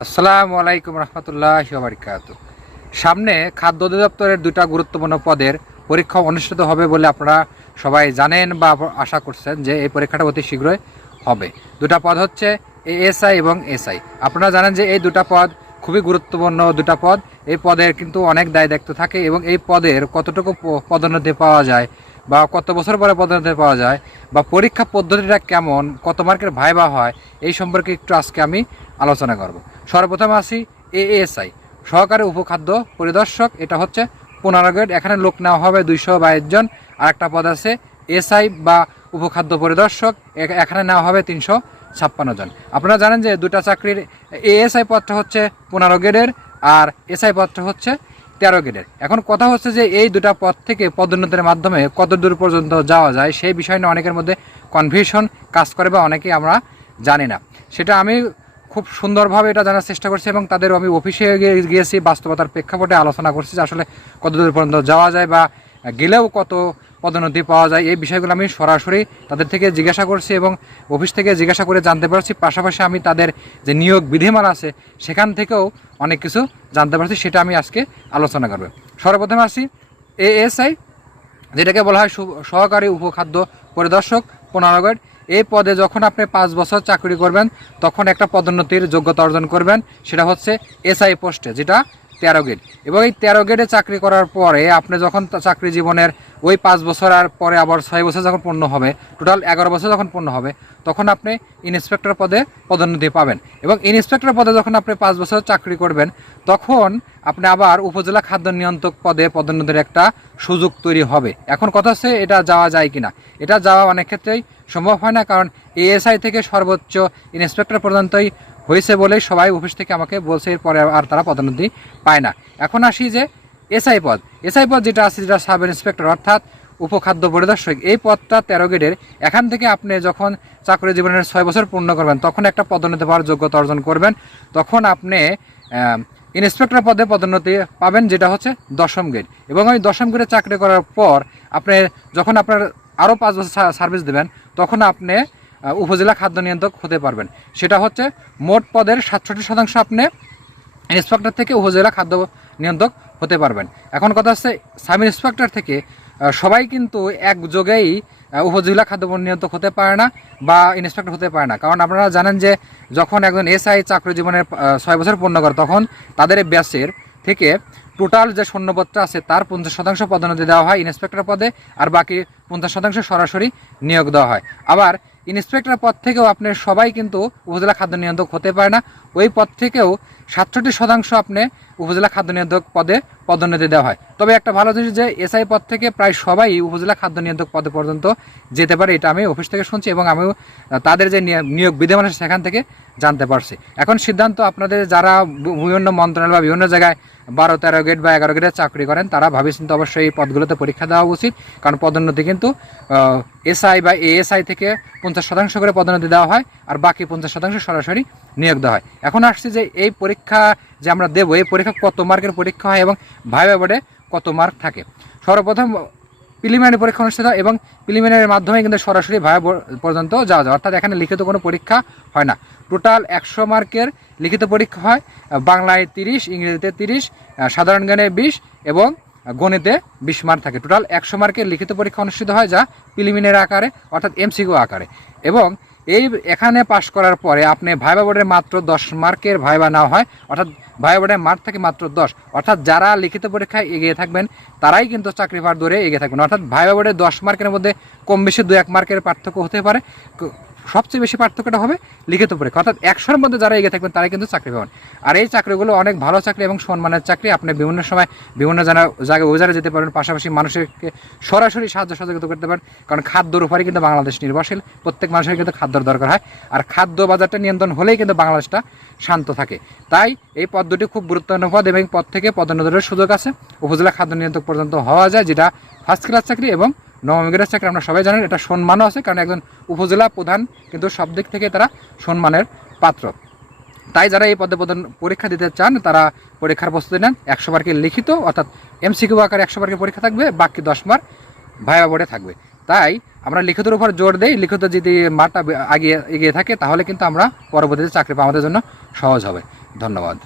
আসসালামু আলাইকুম রহমতুল্লাহি ওয়া বারাকাতুহু। সামনে খাদ্য অধিদপ্তরের দুটা গুরুত্বপূর্ণ পদের পরীক্ষা অনুষ্ঠিত হবে বলে আপনারা সবাই জানেন বা আশা করছেন যে এই পরীক্ষাটা অতি শীঘ্রই হবে। দুটা পদ হচ্ছে এএসআই এবং এসআই। আপনারা জানেন যে এই দুটা পদ খুবই গুরুত্বপূর্ণ দুটা পদ। এই পদের কিন্তু অনেক দায় দায়িত্ব থাকে এবং এই পদের কতটুকু পদোন্নতি পাওয়া যায় বা কত বছর পরে পদোন্নতি পাওয়া যায় বা পরীক্ষা পদ্ধতিটা কেমন, কত মার্কের ভাইবা হয়, এই সম্পর্কে একটু আজকে আমি আলোচনা করব। সর্বপ্রথম আসি এএসআই, সহকারী উপখাদ্য পরিদর্শক। এটা হচ্ছে 15 গ্রেড, এখানে লোক নেওয়া হবে 222 জন। আর একটা পদ আছে এসআই বা উপখাদ্য পরিদর্শক, এখানে নেওয়া হবে 356 জন। আপনারা জানেন যে দুটা চাকরির এএসআই পদটা হচ্ছে 15 গ্রেডের আর এসআই পদটা হচ্ছে 13 গ্রেডের। এখন কথা হচ্ছে যে এই দুটা পদ থেকে পদোন্নতির মাধ্যমে কত দূর পর্যন্ত যাওয়া যায় সেই বিষয় নিয়ে অনেকের মধ্যে কনফিউশন কাজ করে বা অনেকেই আমরা জানি না। সেটা আমি খুব সুন্দরভাবে এটা জানার চেষ্টা করছি এবং তাদের আমি অফিসে গিয়েছি, বাস্তবতার প্রেক্ষাপটে আলোচনা করছি যে আসলে কত দূর পর্যন্ত যাওয়া যায় বা গেলেও কত পদোন্নতি পাওয়া যায়। এই বিষয়গুলো আমি সরাসরি তাদের থেকে জিজ্ঞাসা করছি এবং অফিস থেকে জিজ্ঞাসা করে জানতে পারছি। পাশাপাশি আমি তাদের যে নিয়োগ বিধিমালা আছে সেখান থেকেও অনেক কিছু জানতে পারছি, সেটা আমি আজকে আলোচনা করব। সর্বপ্রথমে আসি এএসআই, যেটাকে বলা হয় সহকারী উপখাদ্য পরিদর্শক 15 গ্রেড। এই পদে যখন আপনি 5 বছর চাকরি করবেন তখন একটা পদোন্নতির যোগ্যতা অর্জন করবেন, সেটা হচ্ছে এসআই পোস্টে, যেটা 13 গ্রেড। এবং এই 13 গ্রেডে চাকরি করার পরে আপনি যখন চাকরি জীবনের ওই 5 বছর আর পরে আবার 6 বছর যখন পূর্ণ হবে, টোটাল 11 বছর যখন পূর্ণ হবে, তখন আপনি ইন্সপেক্টর পদে পদোন্নতি পাবেন। এবং ইন্সপেক্টর পদে যখন আপনি 5 বছর চাকরি করবেন তখন আপনি আবার উপজেলা খাদ্য নিয়ন্ত্রক পদে পদোন্নতির একটা সুযোগ তৈরি হবে। এখন কথা হচ্ছে এটা যাওয়া যায় কিনা। এটা যাওয়া অনেক ক্ষেত্রেই সম্ভব হয় না, কারণ এএসআই থেকে সর্বোচ্চ ইন্সপেক্টর পর্যন্তই হয়েছে বলেই সবাই অফিস থেকে আমাকে বলছে, এরপরে আর তারা পদোন্নতি পায় না। এখন আসি যে এসআই পদ। এসআই পদ যেটা আছে, যেটা সাব ইন্সপেক্টর অর্থাৎ উপখাদ্য পরিদর্শক, এই পদটা 13 গ্রেডের। এখান থেকে আপনি যখন চাকরি জীবনের 6 বছর পূর্ণ করবেন তখন একটা পদোন্নতি পাওয়ার যোগ্যতা অর্জন করবেন। তখন আপনি ইন্সপেক্টর পদে পদোন্নতি পাবেন, যেটা হচ্ছে 10ম গ্রেড। এবং ওই 10ম গ্রেডে চাকরি করার পর আপনি যখন আপনার আরও 5 বছর সার্ভিস দেবেন তখন আপনি উপজেলা খাদ্য নিয়ন্ত্রক হতে পারবেন। সেটা হচ্ছে মোট পদের 67% আপনি ইন্সপেক্টর থেকে উপজেলা খাদ্য নিয়ন্ত্রক হতে পারবেন। এখন কথা হচ্ছে সাব ইন্সপেক্টর থেকে সবাই কিন্তু একযোগেই উপজেলা খাদ্য নিয়ন্ত্রক হতে পারে না বা ইন্সপেক্টর হতে পারে না। কারণ আপনারা জানেন যে যখন একজন এসআই চাকরি জীবনের 6 বছর পূর্ণ করে তখন তাদের ব্যাচের থেকে টোটাল যে শূন্যপদটা আছে তার 50% পদোন্নতি দেওয়া হয় ইন্সপেক্টর পদে, আর বাকি 50% সরাসরি নিয়োগ দেওয়া হয়। আবার ইন্সপেক্টর পদ থেকেও আপনি সবাই কিন্তু উপজেলা খাদ্য নিয়ন্ত্রক হতে পারে না, ওই পদ থেকেও 67% আপনি উপজেলা খাদ্য নিয়ন্ত্রক পদে পদোন্নতি দেওয়া হয়। তবে একটা ভালো জিনিস যে এসআই পদ থেকে প্রায় সবাই উপজেলা খাদ্য নিয়ন্ত্রক পদে পর্যন্ত যেতে পারে, এটা আমি অফিস থেকে শুনছি এবং আমিও তাদের যে নিয়োগ বিধিমালা সেখান থেকে জানতে পারছি। এখন সিদ্ধান্ত আপনাদের, যারা বিভিন্ন মন্ত্রণালয় বা বিভিন্ন জায়গায় 12-13 গ্রেড বা 11 গ্রেডের চাকরি করেন, তারা ভাবিচিন্তে অবশ্যই এই পদগুলোতে পরীক্ষা দেওয়া উচিত। কারণ পদোন্নতি কিন্তু এসআই বা এএসআই থেকে 50% করে পদোন্নতি দেওয়া হয় আর বাকি 50% সরাসরি নিয়োগ দেওয়া হয়। এখন আসছে যে এই পরীক্ষা যে আমরা দেবো, এই পরীক্ষা কত মার্কের পরীক্ষা হয় এবং ভাইভা বোর্ডে কত মার্ক থাকে। সর্বপ্রথম প্রিলিমিনারি পরীক্ষা অনুষ্ঠিত হয় এবং প্রিলিমিনারির মাধ্যমে কিন্তু সরাসরি ভাইভা পর্যন্ত যাওয়া যায়, অর্থাৎ এখানে লিখিত কোনো পরীক্ষা হয় না। টোটাল 100 মার্কের লিখিত পরীক্ষা হয়, বাংলায় 30, ইংরেজিতে 30, সাধারণ জ্ঞানে 20 এবং গণিতে 20 মার্ক থাকে। টোটাল 100 মার্কের লিখিত পরীক্ষা অনুষ্ঠিত হয়, যা প্রিলিমিনারি আকারে অর্থাৎ এমসিকিউ আকারে। এবং এখানে পাশ করার পরে আপনি ভাইভা বোর্ডের মাত্র 10 মার্কের ভাইভা নেওয়া হয়, অর্থাৎ ভাইভা বোর্ডের মার্ক থাকে মাত্র 10। অর্থাৎ যারা লিখিত পরীক্ষায় এগিয়ে থাকবেন তারাই কিন্তু চাকরি পাওয়ার দৌড়ে এগিয়ে থাকবেন। অর্থাৎ ভাইভা বোর্ডের 10 মার্কের মধ্যে কম বেশি 2-1 মার্কের পার্থক্য হতে পারে, সবচেয়ে বেশি পার্থক্যটা হবে লিখিত পরীক্ষা। অর্থাৎ 100-র মধ্যে যারা এগিয়ে থাকবেন তারাই কিন্তু চাকরি পাবেন। আর এই চাকরিগুলো অনেক ভালো চাকরি এবং সম্মানের চাকরি। আপনি বিভিন্ন সময় বিভিন্ন জায়গায় ওজারে যেতে পারবেন, পাশাপাশি মানুষকে সরাসরি সাহায্য সহযোগিতা করতে পারেন। কারণ খাদ্যর উপরেই কিন্তু বাংলাদেশ নির্ভরশীল, প্রত্যেক মানুষের কিন্তু খাদ্যর দরকার হয়, আর খাদ্য বাজারটা নিয়ন্ত্রণ হলেই কিন্তু বাংলাদেশটা শান্ত থাকে। তাই এই পদ দুটি খুব গুরুত্বপূর্ণ পদ এবং পদ থেকে পদোন্নতির সুযোগ আছে। উপজেলা খাদ্য নিয়ন্ত্রক পর্যন্ত হওয়া যায়, যেটা ফার্স্ট ক্লাস চাকরি এবং 9ম গ্রেডের চাকরি। আমরা সবাই জানেন এটা সম্মানও আছে, কারণ একজন উপজেলা প্রধান কিন্তু সব দিক থেকে তারা সম্মানের পাত্র। তাই যারা এই পদে পরীক্ষা দিতে চান তারা পরীক্ষার প্রস্তুতি নেন। 100 মার্কের লিখিত অর্থাৎ এমসিকিউ আকারে 100 মার্কের পরীক্ষা থাকবে, বাকি 10 মার্ক ভাইভা বোর্ডে থাকবে। তাই আমরা লিখিতের উপর জোর দেই, লিখিত যদি মার্কটা এগিয়ে থাকে তাহলে কিন্তু আমরা পরবর্তীতে চাকরি পাওয়া আমাদের জন্য সহজ হবে। ধন্যবাদ।